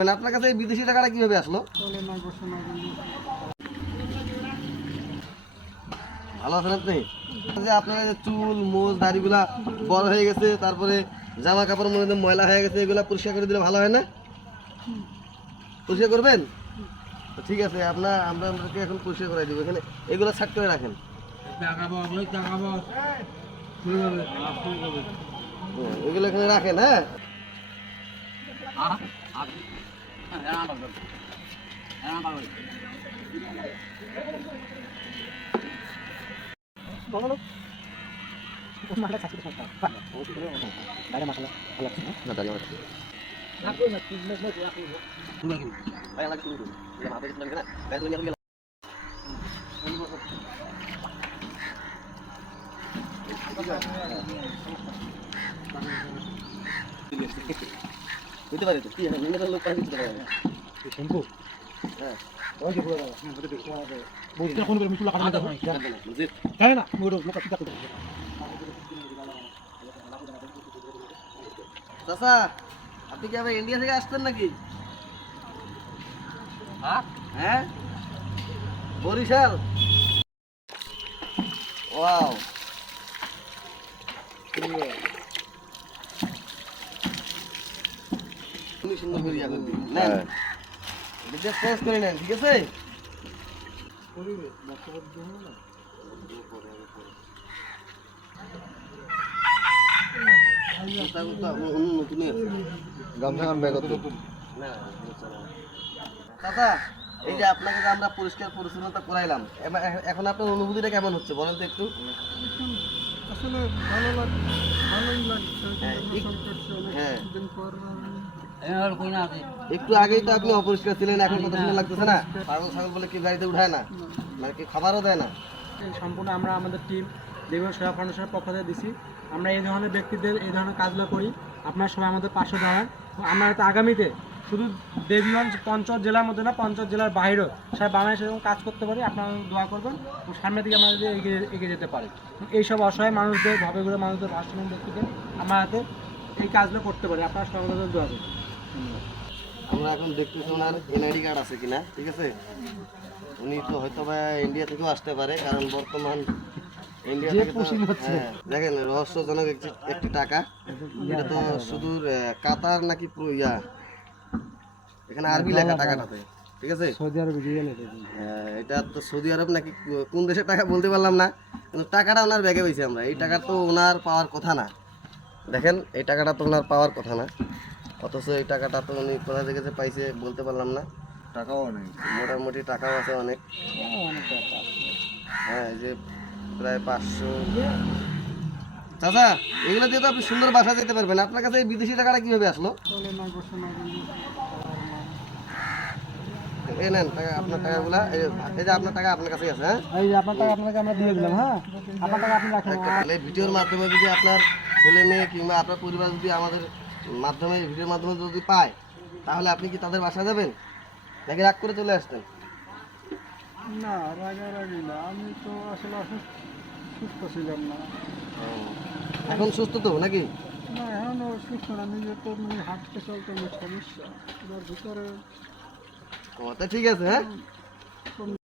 আপনার কাছে এই বিদেশি টাকাটা কিভাবে আসলো? ভালো আছেন আপনি? যে আপনার যে চুল মোজ দাড়িগুলা বড় হয়ে গেছে, তারপরে জামা কাপড় মধ্যে ময়লা হয়ে গেছে, এগুলা পরিষ্কার করে দিলে ভালো হয় না? পরিষ্কার করবেন? তো ঠিক আছে, আমাদেরকে এখন পরিষ্কার করে দিব। এখানে এগুলো সাইড করে রাখেন। এগুলো এখানে রাখেন। হ্যাঁ, বুঝতে পারি তো কি লোক পাঠিয়ে দিতে পারে। হ্যাঁ, চাচা, আপনি কি আবার ইন্ডিয়া থেকে আসতেন নাকি? হ্যাঁ, বরিশাল। ওয়াও, খুবই সুন্দর করে ইয়াদ দিন। নেন, এটা চেঞ্জ করে নেন, ঠিক আছে? চাচা, এই যে আপনাকে যে আমরা পরিষ্কার পরিচ্ছন্নতা করাইলাম, এখন আপনার অনুভূতিটা কেমন হচ্ছে বলেন তো একটু? আসলে ভালোই লাগছে। হ্যাঁ, দিন পর একটু আগেই তো আপনি অপরিষ্কার ছিলেন, এখন কথা শুনে লাগতেছে না? পাগল ছাগল বলে কি গাড়িতে উঠায় না, মানে কি খাবারও দেয় না? সম্পূর্ণ আমরা আমাদের টিম দেবীগঞ্জ সেবা ফাউন্ডেশনের পক্ষ থেকে দিছি। আমরা এই ধরনের ব্যক্তিদের এই ধরনের কাজগুলো করি। আপনারা সবাই আমাদের পাশে দাঁড়ান। আমরা হয়তো আগামীতে শুধু দেবীগঞ্জ পঞ্চায়েত জেলার মধ্যে না, পঞ্চায়েত জেলার বাইরেও সারা বাংলাদেশে এরকম কাজ করতে পারি। আপনারা দোয়া করবেন এবং সামনের দিকে আমাদের এগিয়ে যেতে পারি। এইসব অসহায় মানুষদের, ভাবেগুলো মানুষদের, ভাষণ ব্যক্তিদের আমরা হাতে এই কাজগুলো করতে পারি। আপনারা সবাই আমাদের দোয়া করবেন। আমরা এখন দেখতেছি ওনার এনআইডি কার্ড আছে কিনা, ঠিক আছে? উনি তো হয়তো বা ইন্ডিয়া থেকেও আসতে পারে, কারণ বর্তমান ইন্ডিয়া থেকে দেখেন রহস্যজনক একটি টাকা। এটা তো সুদূর কাতার নাকি এখানে আরবি লেখা টাকাটাতে, ঠিক আছে? সৌদি আরবে এটা তো সৌদি আরব নাকি কোন দেশের টাকা বলতে পারলাম না, কিন্তু টাকাটা ওনার ব্যাগে পেয়েছি আমরা। এই টাকা তো ওনার পাওয়ার কথা না। দেখেন, এই টাকাটা তো ওনার পাওয়ার কথা না, অথচ এই টাকাটা তো উনি কোথা থেকে যে পাইছে বলতে পারলাম না। টাকাও অনেক, মোটামুটি টাকাও আছে অনেক। হ্যাঁ, এই যে প্রায় 500। চাচা, এগুলো দিয়ে তো আপনি সুন্দর বাসা যেতে পারবেন। আপনার কাছে এই বিদেশি টাকাটা কিভাবে আসলো? এই নেন টাকা, আপনার টাকাগুলা। এই যে আপনার টাকা আপনার কাছেই আছে। হ্যাঁ, এই যে আপনার টাকা আপনাকে আমরা দিয়ে দিলাম। হ্যাঁ, আপনার টাকা আপনি রাখেন। তাহলে ভিডিওর মাধ্যমে যদি আপনার ছেলে মেয়ে কিংবা আপনার পরিবার যদি আমাদের মাধ্যমে, ভিডিওর মাধ্যমে যদি পায়, তাহলে আপনি কি তাদের বাসা যাবেন নাকি রাগ করে চলে আসতেন? না, রাগারাগি না। আমি তো আসলে সুস্থ ছিলাম না। এখন সুস্থ তো নাকি? না, এখনও সুস্থ না। নিজে তো হাঁটতে চলতে অনেক সমস্যা। এবার ভিতরে ও, তা ঠিক আছে। হ্যাঁ।